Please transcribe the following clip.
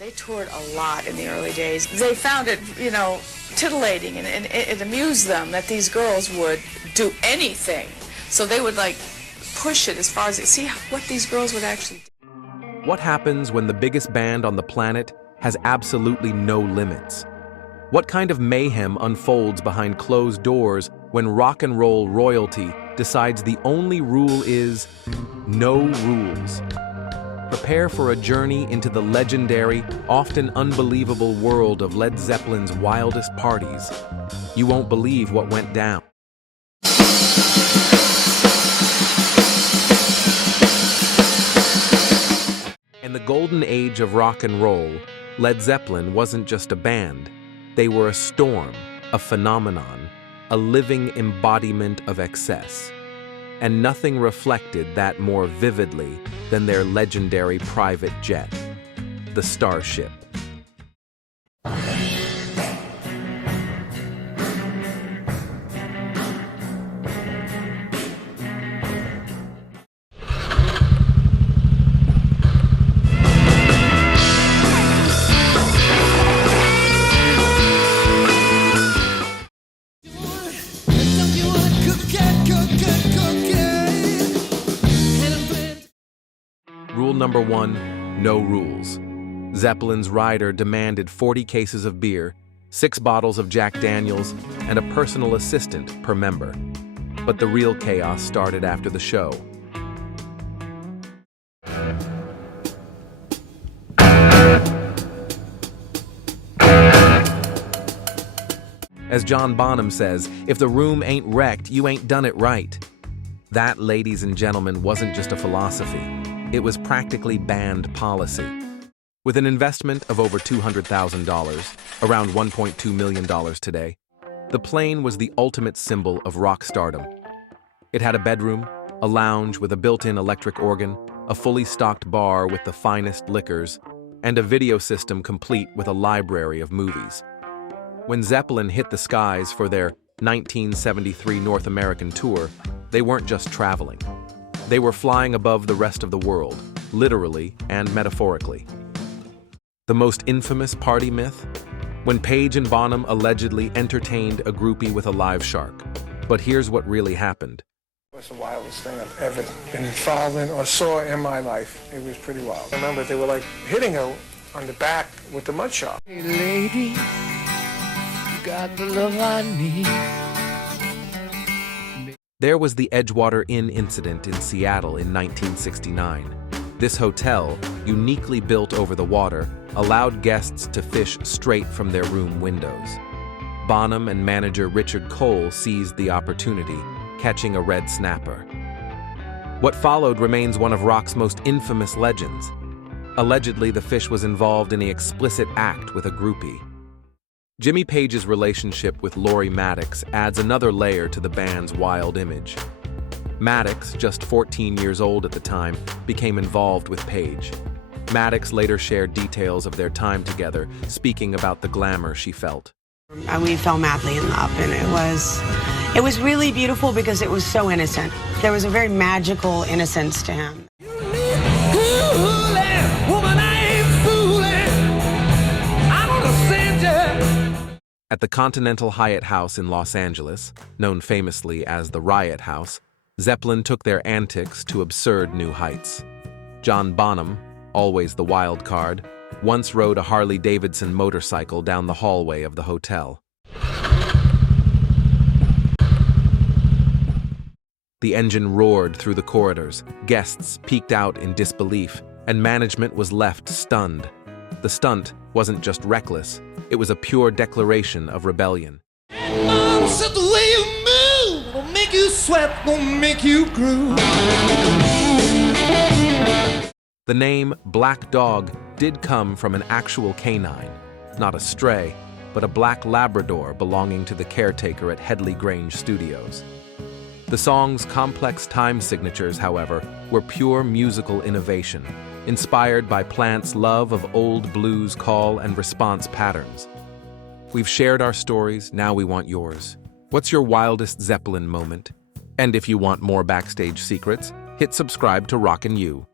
They toured a lot in the early days. They found it, titillating and it amused them that these girls would do anything. So they would push it as far as see what these girls would actually do. What happens when the biggest band on the planet has absolutely no limits? What kind of mayhem unfolds behind closed doors when rock and roll royalty decides the only rule is no rules? Prepare for a journey into the legendary, often unbelievable world of Led Zeppelin's wildest parties. You won't believe what went down. In the golden age of rock and roll, Led Zeppelin wasn't just a band. They were a storm, a phenomenon, a living embodiment of excess. And nothing reflected that more vividly than their legendary private jet, the Starship. Rule number 1, no rules. Zeppelin's rider demanded 40 cases of beer, 6 bottles of Jack Daniels, and a personal assistant per member. But the real chaos started after the show. As John Bonham says, if the room ain't wrecked, you ain't done it right. That, ladies and gentlemen, wasn't just a philosophy. It was practically band policy. With an investment of over $200,000, around $1.2 million today, the plane was the ultimate symbol of rock stardom. It had a bedroom, a lounge with a built-in electric organ, a fully stocked bar with the finest liquors, and a video system complete with a library of movies. When Zeppelin hit the skies for their 1973 North American tour, they weren't just traveling. They were flying above the rest of the world, literally and metaphorically. The most infamous party myth? When Page and Bonham allegedly entertained a groupie with a live shark. But here's what really happened. It was the wildest thing I've ever been involved in or saw in my life. It was pretty wild. I remember they were hitting her on the back with the mud shark. Hey lady, you got the love I need. There was the Edgewater Inn incident in Seattle in 1969. This hotel, uniquely built over the water, allowed guests to fish straight from their room windows. Bonham and manager Richard Cole seized the opportunity, catching a red snapper. What followed remains one of rock's most infamous legends. Allegedly, the fish was involved in an explicit act with a groupie. Jimmy Page's relationship with Lori Maddox adds another layer to the band's wild image. Maddox, just 14 years old at the time, became involved with Page. Maddox later shared details of their time together, speaking about the glamour she felt. We fell madly in love, and it was really beautiful because it was so innocent. There was a very magical innocence to him. At the Continental Hyatt House in Los Angeles, known famously as the Riot House, Zeppelin took their antics to absurd new heights. John Bonham, always the wild card, once rode a Harley-Davidson motorcycle down the hallway of the hotel. The engine roared through the corridors, guests peeked out in disbelief, and management was left stunned. The stunt wasn't just reckless, it was a pure declaration of rebellion. Mom said the way you move will make you sweat, will make you groove. The name Black Dog did come from an actual canine, not a stray, but a black Labrador belonging to the caretaker at Headley Grange Studios. The song's complex time signatures, however, were pure musical innovation, inspired by Plant's love of old blues call and response patterns. We've shared our stories, now we want yours. What's your wildest Zeppelin moment? And if you want more backstage secrets, hit subscribe to RockNyou.